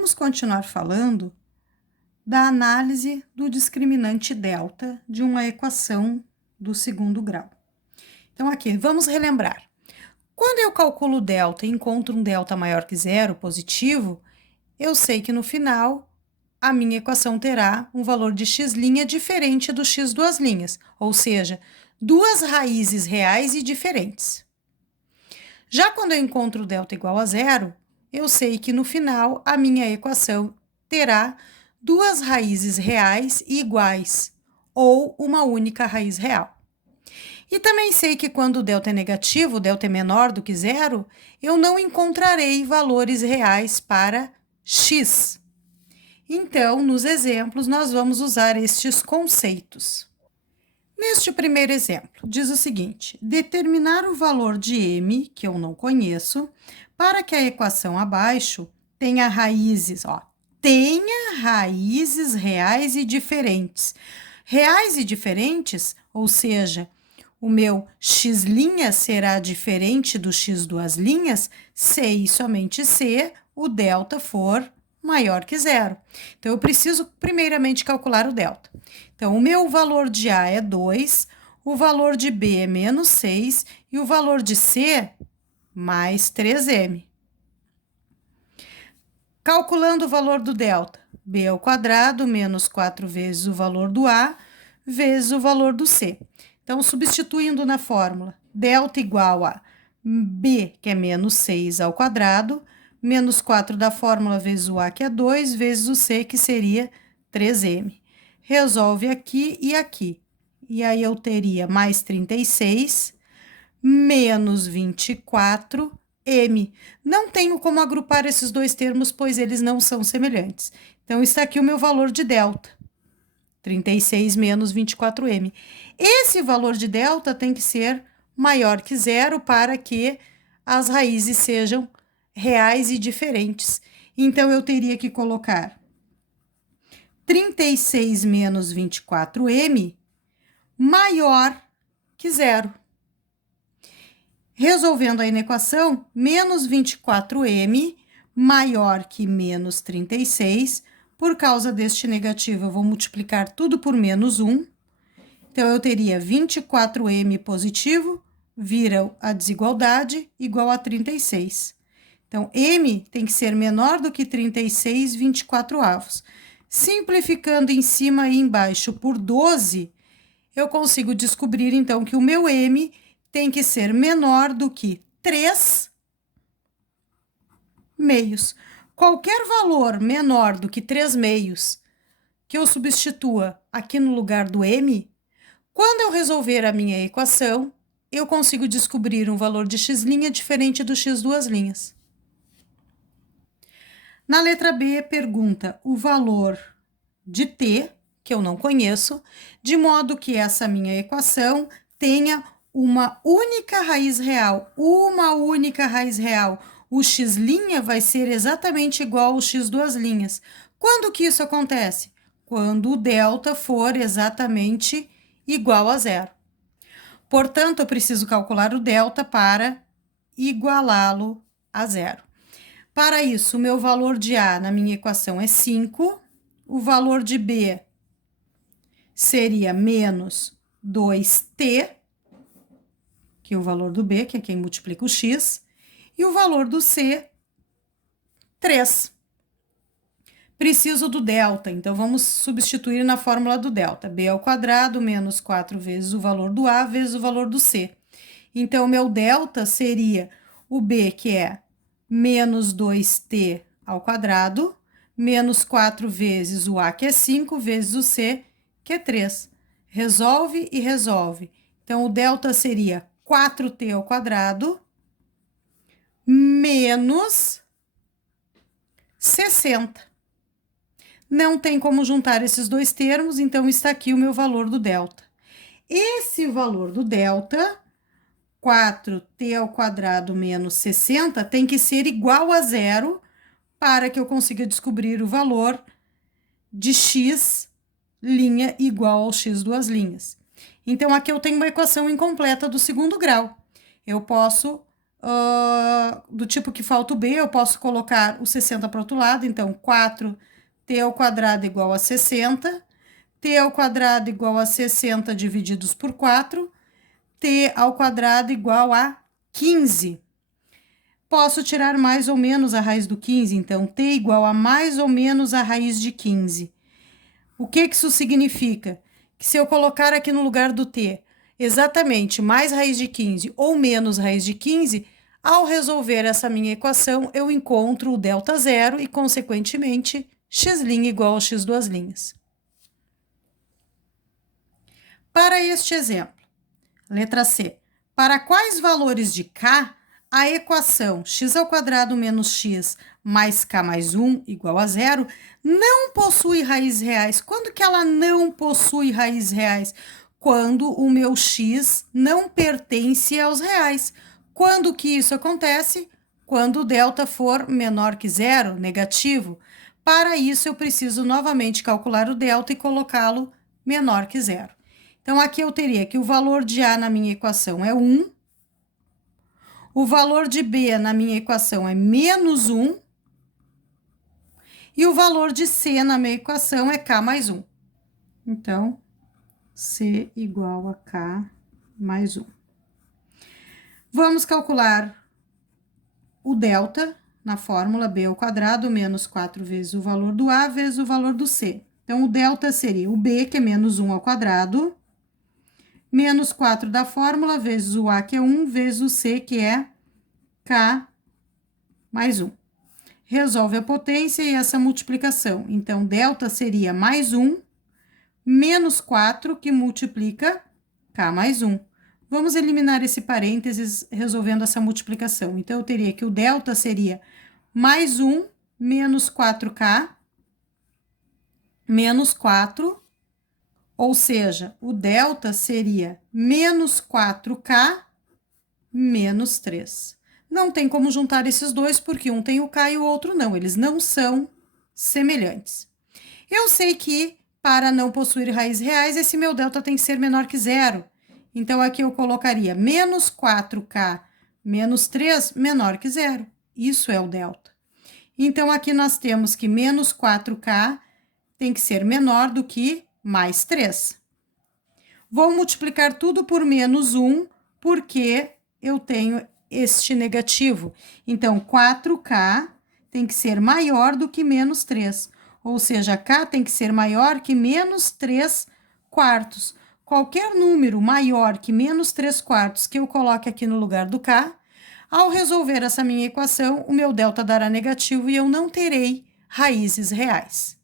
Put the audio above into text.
Vamos continuar falando da análise do discriminante delta de uma equação do segundo grau. Então, aqui, vamos relembrar. Quando eu calculo delta e encontro um delta maior que zero, positivo, eu sei que no final a minha equação terá um valor de x' diferente do x duas linhas, ou seja, duas raízes reais e diferentes. Já quando eu encontro delta igual a zero, eu sei que no final a minha equação terá duas raízes reais e iguais, ou uma única raiz real. E também sei que quando o delta é negativo, o delta é menor do que zero, eu não encontrarei valores reais para x. Então, nos exemplos, nós vamos usar estes conceitos. Neste primeiro exemplo, diz o seguinte: determinar o valor de m, que eu não conheço, para que a equação abaixo tenha raízes, tenha raízes reais e diferentes. Reais e diferentes, ou seja, o meu x' será diferente do x duas linhas se e somente se o delta for maior que zero. Então, eu preciso primeiramente calcular o delta. Então, o meu valor de A é 2, o valor de B é menos 6 e o valor de C mais 3m. Calculando o valor do delta, B ao quadrado menos 4 vezes o valor do A vezes o valor do C. Então, substituindo na fórmula, delta igual a B, que é menos 6 ao quadrado, menos 4 da fórmula vezes o A, que é 2, vezes o C, que seria 3m. Resolve aqui e aqui. E aí, eu teria mais 36, menos 24m. Não tenho como agrupar esses dois termos, pois eles não são semelhantes. Então, está aqui o meu valor de delta. 36 menos 24m. Esse valor de delta tem que ser maior que zero para que as raízes sejam reais e diferentes. Então, eu teria que colocar 36 menos 24m maior que zero. Resolvendo aí na equação, menos 24m maior que menos 36. Por causa deste negativo, eu vou multiplicar tudo por menos 1. Então, eu teria 24m positivo, vira a desigualdade, igual a 36. Então, m tem que ser menor do que 36 24avos. Simplificando em cima e embaixo por 12, eu consigo descobrir, então, que o meu m tem que ser menor do que 3 meios. Qualquer valor menor do que 3 meios que eu substitua aqui no lugar do m, quando eu resolver a minha equação, eu consigo descobrir um valor de x' diferente do x duas linhas. Na letra B, pergunta o valor de t, que eu não conheço, de modo que essa minha equação tenha uma única raiz real. Uma única raiz real. O x' vai ser exatamente igual ao x duas linhas. Quando que isso acontece? Quando o delta for exatamente igual a zero. Portanto, eu preciso calcular o delta para igualá-lo a zero. Para isso, o meu valor de A na minha equação é 5, o valor de B seria menos 2t, que é o valor do B, que é quem multiplica o x, e o valor do C, 3. Preciso do delta, então vamos substituir na fórmula do delta. B ao quadrado menos 4 vezes o valor do A vezes o valor do C. Então, o meu delta seria o B, que é menos 2t ao quadrado, menos 4 vezes o A, que é 5, vezes o C, que é 3. Resolve e resolve. Então, o delta seria 4t ao quadrado menos 60. Não tem como juntar esses dois termos, então está aqui o meu valor do delta. Esse valor do delta, 4t ao quadrado menos 60, tem que ser igual a zero para que eu consiga descobrir o valor de x' igual ao x duas linhas. Então, aqui eu tenho uma equação incompleta do segundo grau. Eu posso do tipo que falta o b, eu posso colocar o 60 para o outro lado, então 4t ao quadrado igual a 60, t ao quadrado igual a 60 divididos por 4, t ao quadrado igual a 15. Posso tirar mais ou menos a raiz do 15, então t igual a mais ou menos a raiz de 15. O que isso significa? Que se eu colocar aqui no lugar do t exatamente mais raiz de 15 ou menos raiz de 15, ao resolver essa minha equação, eu encontro o delta zero e, consequentemente, x' igual a x duas linhas. Para este exemplo, letra C, para quais valores de k a equação x ao quadrado menos x mais k mais 1 igual a zero não possui raízes reais? Quando que ela não possui raízes reais? Quando o meu x não pertence aos reais. Quando que isso acontece? Quando o delta for menor que zero, negativo. Para isso, eu preciso novamente calcular o delta e colocá-lo menor que zero. Então, aqui eu teria que o valor de A na minha equação é 1, o valor de B na minha equação é menos 1, e o valor de C na minha equação é K mais 1. Então, C igual a K mais 1. Vamos calcular o delta na fórmula B ao quadrado menos 4 vezes o valor do A vezes o valor do C. Então, o delta seria o B, que é menos 1 ao quadrado, menos 4 da fórmula, vezes o A, que é 1, vezes o C, que é K mais 1. Resolve a potência e essa multiplicação. Então, delta seria mais 1, menos 4, que multiplica K mais 1. Vamos eliminar esse parênteses resolvendo essa multiplicação. Então, eu teria que o delta seria mais 1, menos 4K, menos 4, ou seja, o delta seria menos 4K, menos 3. Não tem como juntar esses dois, porque um tem o K e o outro não. Eles não são semelhantes. Eu sei que, para não possuir raízes reais, esse meu delta tem que ser menor que zero. Então, aqui eu colocaria menos 4K menos 3 menor que zero. Isso é o delta. Então, aqui nós temos que menos 4K tem que ser menor do que mais 3. Vou multiplicar tudo por menos 1, porque eu tenho este negativo. Então, 4K tem que ser maior do que menos 3. Ou seja, K tem que ser maior que menos 3 quartos. Qualquer número maior que menos 3 quartos que eu coloque aqui no lugar do K, ao resolver essa minha equação, o meu delta dará negativo e eu não terei raízes reais.